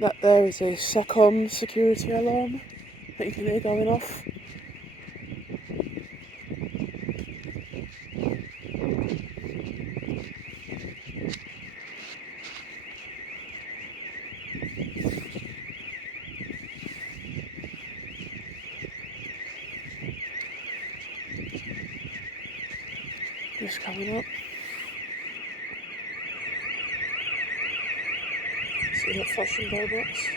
That there is a secom security alarm that you can hear going off. Just coming up. See that flashing bell box?